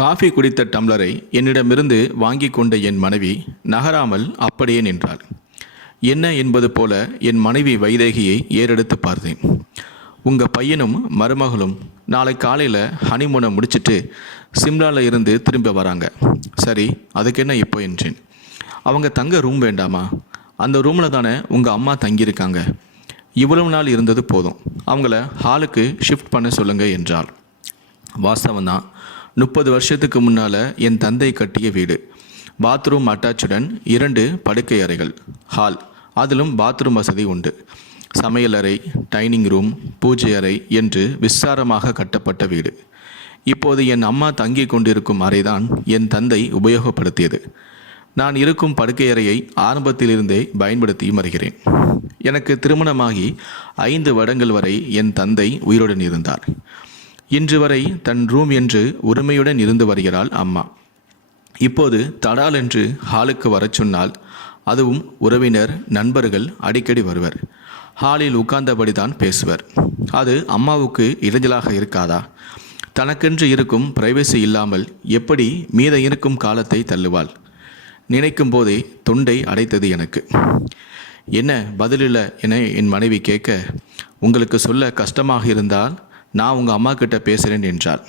Coffee குடித்த டம்ளரை என்னிடமிருந்து வாங்கி கொண்ட என் மனைவி நகராமல் அப்படியே நின்றாள். என்ன என்பது போல என் மனைவி வைதேகியை ஏறெடுத்து பார்த்தேன். உங்கள் பையனும் மருமகளும் நாளை காலையில் ஹனிமூனை முடிச்சுட்டு சிம்லாவில் இருந்து திரும்ப வராங்க. சரி, அதுக்கு என்ன இப்போ என்றேன். அவங்க தங்க ரூம் வேண்டாமா? அந்த ரூமில் தானே உங்கள் அம்மா தங்கியிருக்காங்க. இவ்வளவு நாள் இருந்தது போதும், அவங்கள ஹாலுக்கு ஷிஃப்ட் பண்ண சொல்லுங்க என்றாள். வாஸ்தவந்தான். 30 வருஷத்துக்கு முன்னால் என் தந்தை கட்டிய வீடு. பாத்ரூம் அட்டாச்சுடன் 2 படுக்கை அறைகள், ஹால், அதிலும் பாத்ரூம் வசதி உண்டு. சமையலறை, டைனிங் ரூம், பூஜை அறை என்று விஸ்தாரமாக கட்டப்பட்ட வீடு. இப்போது என் அம்மா தங்கி கொண்டிருக்கும் அறைதான் என் தந்தை உபயோகப்படுத்தியது. நான் இருக்கும் படுக்கையறையை ஆரம்பத்திலிருந்தே பயன்படுத்தி வருகிறேன். எனக்கு திருமணமாகி 5 வருடங்கள் வரை என் தந்தை உயிருடன் இருந்தார். இன்று வரை தன் ரூம் என்று உரிமையுடன் இருந்து வருகிறாள் அம்மா. இப்போது தடால் என்று ஹாலுக்கு வரச் சொன்னால், அதுவும் உறவினர் நண்பர்கள் அடிக்கடி வருவர். ஹாலில் உட்கார்ந்தபடி தான் பேசுவர். அது அம்மாவுக்கு இடைஞ்சலாக இருக்காதா? தனக்கென்று இருக்கும் பிரைவசி இல்லாமல் எப்படி மீத இருக்கும் காலத்தை தள்ளுவாள்? நினைக்கும் போதே தொண்டை அடைத்தது எனக்கு. என்ன பதிலில்லை என என் மனைவி கேட்க, உங்களுக்கு சொல்ல கஷ்டமாக இருந்தால் நான் உங்கள் அம்மா கிட்ட பேசுகிறேன் என்றாள்.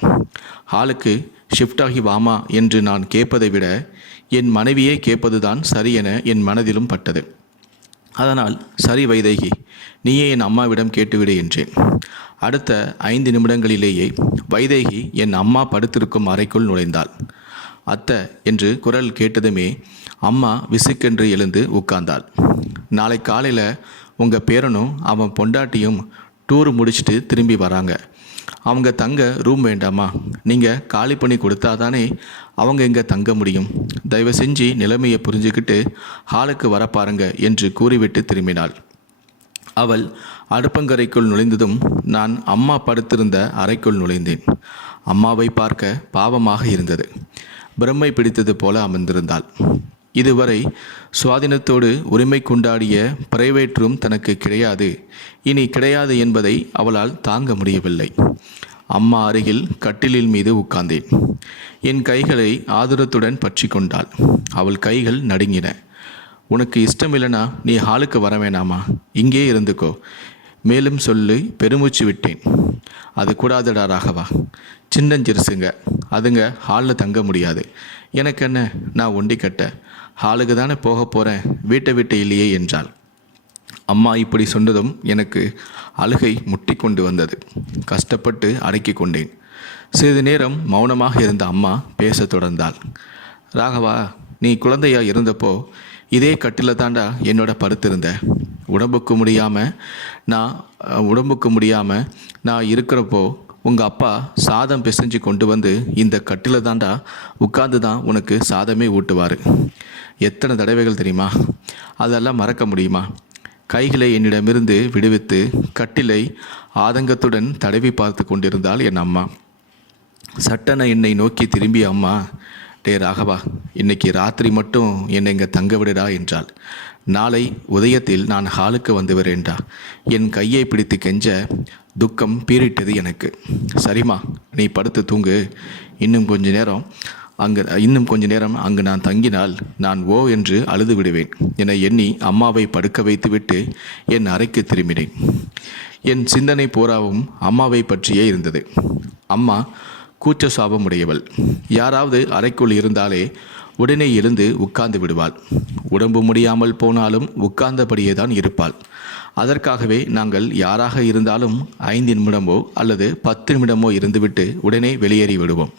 ஹாலுக்கு ஷிஃப்டாகி வாமா என்று நான் கேட்பதை விட என் மனைவியே கேட்பது தான் சரி என என் மனதிலும் பட்டது. அதனால், சரி வைதேகி, நீயே என் அம்மாவிடம் கேட்டுவிடு என்றேன். அடுத்த 5 நிமிடங்களிலேயே வைதேகி என் அம்மா படுத்திருக்கும் அறைக்குள் நுழைந்தாள். அத்தை என்று குரல் கேட்டதுமே அம்மா விசுக்கென்று எழுந்து உட்கார்ந்தாள். நாளை காலையில் உங்கள் பேரனும் அவன் பொண்டாட்டியும் டூர் முடிச்சுட்டு திரும்பி வராங்க. அவங்க தங்க ரூம் வேண்டாமா? நீங்கள் காலி பண்ணி கொடுத்தா தானே அவங்க இங்கே தங்க முடியும். தயவு செஞ்சு நிலைமையை புரிஞ்சுக்கிட்டு ஹாலுக்கு வர பாருங்க என்று கூறிவிட்டு திரும்பினாள். அவள் அடுப்பங்கரைக்குள் நுழைந்ததும் நான் அம்மா படுத்திருந்த அறைக்குள் நுழைந்தேன். அம்மாவை பார்க்க பாவமாக இருந்தது. பிரம்மை பிடித்தது போல அமர்ந்திருந்தாள். இதுவரை சுவாதீனத்தோடு உரிமை கொண்டாடிய பிரைவேட் ரூம் தனக்கு கிடையாது, இனி கிடையாது என்பதை அவளால் தாங்க முடியவில்லை. அம்மா அருகில் கட்டிலில் மீது உட்கார்ந்தேன். என் கைகளை ஆதுரத்துடன் பற்றி கொண்டாள். அவள் கைகள் நடுங்கின. உனக்கு இஷ்டமில்லைனா நீ ஹாலுக்கு வர வேணாமா? இங்கே இருந்துக்கோ. மேலும் சொல்லி பெருமூச்சு விட்டேன். அது கூடாதடா ராகவா. சின்னஞ்சிறுசுங்க, அதுங்க ஹாலில் தங்க முடியாது. எனக்கு என்ன, நான் ஒண்டி கட்ட ஹாலுக்கு தானே போக போகிறேன், வீட்டை விட்டு இல்லையே என்றாள். அம்மா இப்படி சொன்னதும் எனக்கு அழுகை முட்டி கொண்டு வந்தது. கஷ்டப்பட்டு அடக்கி கொண்டேன். சிறிது நேரம் மௌனமாக இருந்த அம்மா பேச தொடர்ந்தாள். ராகவா, நீ குழந்தையா இருந்தப்போ இதே கட்டில தாண்டா என்னோட படுத்திருந்த. உடம்புக்கு முடியாமல் நான் இருக்கிறப்போ உங்கள் அப்பா சாதம் பிசைஞ்சு கொண்டு வந்து இந்த கட்டில தாண்டா உட்கார்ந்து தான் உனக்கு சாதமே ஊட்டுவார். எத்தனை தடவைகள் தெரியுமா? அதெல்லாம் மறக்க முடியுமா? கைகளை என்னிடமிருந்து விடுவித்து கட்டிலை ஆதங்கத்துடன் தடவி பார்த்து கொண்டிருந்தாள் என் அம்மா. சட்டென என்னை நோக்கி திரும்பிய அம்மா, டே ராகவா, இன்னைக்கு ராத்திரி மட்டும் என்னை இங்கே தங்க விடுடா என்றாள். நாளை உதயத்தில் நான் ஹாலுக்கு வந்து வரேன்டா. என் கையை பிடித்து கெஞ்ச துக்கம் பீறிட்டது எனக்கு. சரிம்மா, நீ படுத்து தூங்கு. இன்னும் கொஞ்ச நேரம் அங்கு நான் தங்கினால் நான் ஓ என்று அழுது விடுவேன் என எண்ணி அம்மாவை படுக்க வைத்துவிட்டு என் அறைக்கு திரும்பினேன். என் சிந்தனை பூராவும் அம்மாவை பற்றியே இருந்தது. அம்மா கூச்ச சாபம் உடையவள். யாராவது அறைக்குள் இருந்தாலே உடனே எழுந்து உட்கார்ந்து விடுவாள். உடம்பு முடியாமல் போனாலும் உட்கார்ந்தபடியே தான் இருப்பாள். அதற்காகவே நாங்கள் யாராக இருந்தாலும் 5 நிமிடமோ அல்லது 10 நிமிடமோ இருந்துவிட்டு உடனே வெளியேறி விடுவோம்.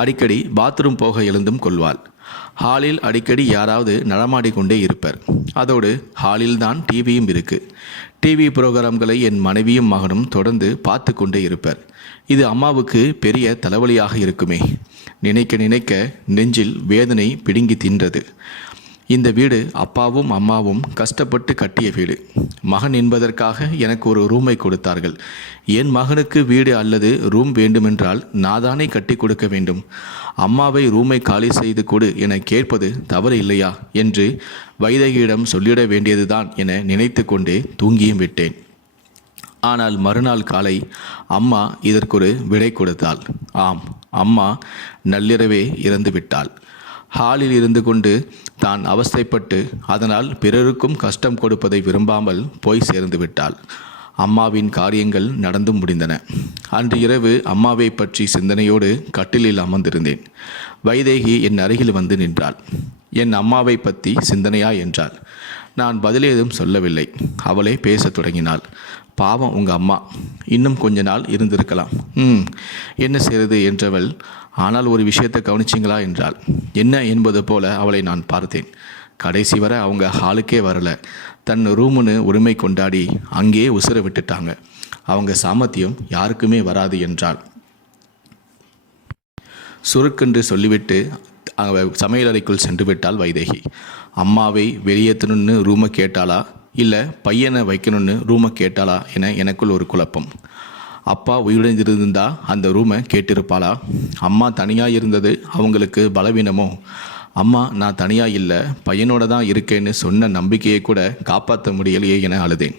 அடிக்கடி பாத்ரூம் போக எழுந்தும் கொள்வாள். ஹாலில் அடிக்கடி யாராவது நடமாடிக்கொண்டே இருப்பர். அதோடு ஹாலில் தான் டிவியும் இருக்கு. டிவி புரோகிராம்களை என் மனைவியும் மகனும் தொடர்ந்து பார்த்து கொண்டே இருப்பர். இது அம்மாவுக்கு பெரிய தலைவலியாக இருக்குமே. நினைக்க நினைக்க நெஞ்சில் வேதனை பிடுங்கி தின்றது. இந்த வீடு அப்பாவும் அம்மாவும் கஷ்டப்பட்டு கட்டிய வீடு. மகன் என்பதற்காக எனக்கு ஒரு ரூமை கொடுத்தார்கள். என் மகனுக்கு வீடு அல்லது ரூம் வேண்டுமென்றால் நாதானே கட்டி கொடுக்க வேண்டும். அம்மாவை ரூமை காலி செய்து கொடு என கேட்பது தவறு இல்லையா என்று வைதேகியிடம் சொல்லிட வேண்டியதுதான் என நினைத்து கொண்டே தூங்கியும் விட்டேன். ஆனால் மறுநாள் காலை அம்மா இதற்கொரு விடை கொடுத்தாள். ஆம், அம்மா நள்ளிரவே இறந்து விட்டாள். ஹாலில் இருந்து கொண்டு தான் அவஸ்தைப்பட்டு அதனால் பிறருக்கும் கஷ்டம் கொடுப்பதை விரும்பாமல் போய் சேர்ந்து விட்டாள். அம்மாவின் காரியங்கள் நடந்து முடிந்தன. அன்று இரவு அம்மாவை பற்றி சிந்தனையோடு கட்டிலில் அமர்ந்திருந்தேன். வைதேகி என் அருகில் வந்து நின்றாள். என் அம்மாவை பற்றி சிந்தனையா என்றாள். நான் பதிலேதும் சொல்லவில்லை. அவளே பேசத் தொடங்கினாள். பாவம் உங்கள் அம்மா, இன்னும் கொஞ்ச நாள் இருந்திருக்கலாம். என்ன செய்கிறது என்றவள், ஆனால் ஒரு விஷயத்தை கவனிச்சிங்களா என்றாள். என்ன என்பது போல அவளை நான் பார்த்தேன். கடைசி வரை அவங்க ஹாலுக்கே வரல. தன் ரூமுன்னு உரிமை கொண்டாடி அங்கேயே உசுர விட்டுட்டாங்க. அவங்க சாமர்த்தியம் யாருக்குமே வராது என்றாள். சுருக்கென்று சொல்லிவிட்டு சமையலறைக்குள் சென்று விட்டாள் வைதேகி. அம்மாவை வெளியேற்றணும்னு ரூமை கேட்டாளா, இல்லை பையனை வைக்கணும்னு ரூமை கேட்டாளா என எனக்குள் ஒரு குழப்பம். அப்பா உயிருடன் இருந்தா அந்த ரூமை கேட்டிருப்பாளா? அம்மா தனியாக இருந்தது அவங்களுக்கு பலவீனமோ? அம்மா நான் தனியாக இல்லை, பையனோட தான் இருக்கேன்னு சொன்ன நம்பிக்கையை கூட காப்பாற்ற முடியலையே என அழுதேன்.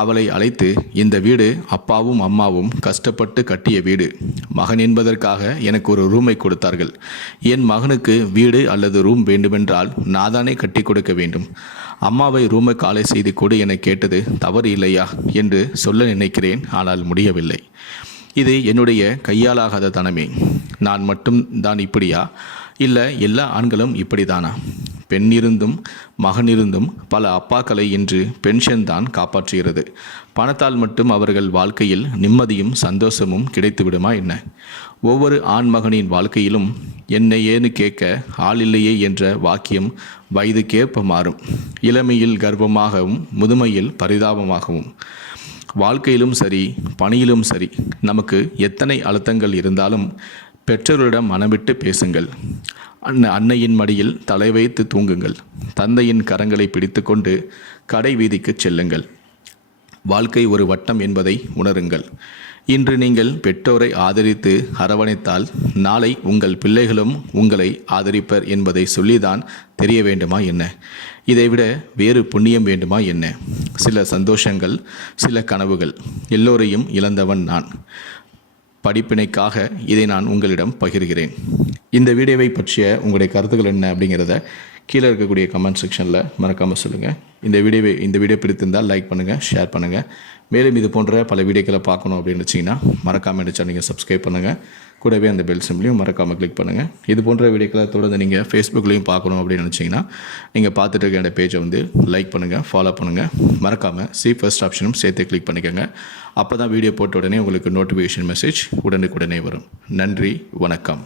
அவளை அழைத்து, இந்த வீடு அப்பாவும் அம்மாவும் கஷ்டப்பட்டு கட்டிய வீடு. மகன் என்பதற்காக எனக்கு ஒரு ரூமை கொடுத்தார்கள். என் மகனுக்கு வீடு அல்லது ரூம் வேண்டுமென்றால் நான் தானே கட்டி கொடுக்க வேண்டும். அம்மாவை ரூமை காலை செய்து கொடு என கேட்டது தவறு இல்லையா என்று சொல்ல நினைக்கிறேன், ஆனால் முடியவில்லை. இது என்னுடைய கையாலாகாத தனமே. நான் மட்டும் தான் இப்படியா, இல்லை எல்லா ஆண்களும் இப்படிதானா? பெண் இருந்தும் மகன் இருந்தும் பல அப்பாக்களை இன்று பென்ஷன் தான் காப்பாற்றுகிறது. பணத்தால் மட்டும் அவர்கள் வாழ்க்கையில் நிம்மதியும் சந்தோஷமும் கிடைத்து விடுமா என்ன? ஒவ்வொரு ஆண் மகனின் வாழ்க்கையிலும் என்னை ஏன்னு கேட்க ஆள் இல்லையே என்ற வாக்கியம் வயதுக்கேற்ப மாறும். இளமையில் கர்வமாகவும் முதுமையில் பரிதாபமாகவும். வாழ்க்கையிலும் சரி பணியிலும் சரி, நமக்கு எத்தனை அழுத்தங்கள் இருந்தாலும் பெற்றோரிடம் மனமிட்டு பேசுங்கள். அன்னையின் மடியில் தலை வைத்து தூங்குங்கள். தந்தையின் கரங்களை பிடித்து கொண்டு கடை வீதிக்கு செல்லுங்கள். வாழ்க்கை ஒரு வட்டம் என்பதை உணருங்கள். இன்று நீங்கள் பெற்றோரை ஆதரித்து அரவணைத்தால் நாளை உங்கள் பிள்ளைகளும் உங்களை ஆதரிப்பர் என்பதை சொல்லிதான் தெரிய வேண்டுமா என்ன? இதைவிட வேறு புண்ணியம் வேண்டுமா என்ன? சில சந்தோஷங்கள், சில கனவுகள், எல்லோரையும் இழந்தவன் நான். படிப்பினைக்காக இதை நான் உங்களிடம் பகிர்கிறேன். இந்த வீடியோவை பற்றிய உங்களுடைய கருத்துக்கள் என்ன அப்படிங்கிறத கீழே இருக்கக்கூடிய கமெண்ட் செக்ஷனில் மறக்காமல் சொல்லுங்கள். இந்த வீடியோ பிடித்திருந்தால் லைக் பண்ணுங்கள், ஷேர் பண்ணுங்கள். மேலும் இது போன்ற பல வீடியோக்களை பார்க்கணும் அப்படின்னு வச்சிங்கன்னா மறக்காமல் இந்த சேனலை சப்ஸ்கிரைப் பண்ணுங்கள். கூடவே அந்த பெல் சிம்பிளையும் மறக்காமல் கிளிக் பண்ணுங்கள். இது போன்ற வீடியோக்களை தொடர்ந்து நீங்கள் ஃபேஸ்புக்லேயும் பார்க்கணும் அப்படின்னு நினச்சிங்கன்னா நீங்கள் பார்த்துட்டு இருக்க அந்த பேஜை லைக் பண்ணுங்கள், ஃபாலோ பண்ணுங்கள். மறக்காமல் ஃபர்ஸ்ட் ஆப்ஷனும் சேர்த்து கிளிக் பண்ணிக்கோங்க. அப்போ தான் வீடியோ போட்ட உடனே உங்களுக்கு நோட்டிஃபிகேஷன் மெசேஜ் உடனுக்குடனே வரும். நன்றி, வணக்கம்.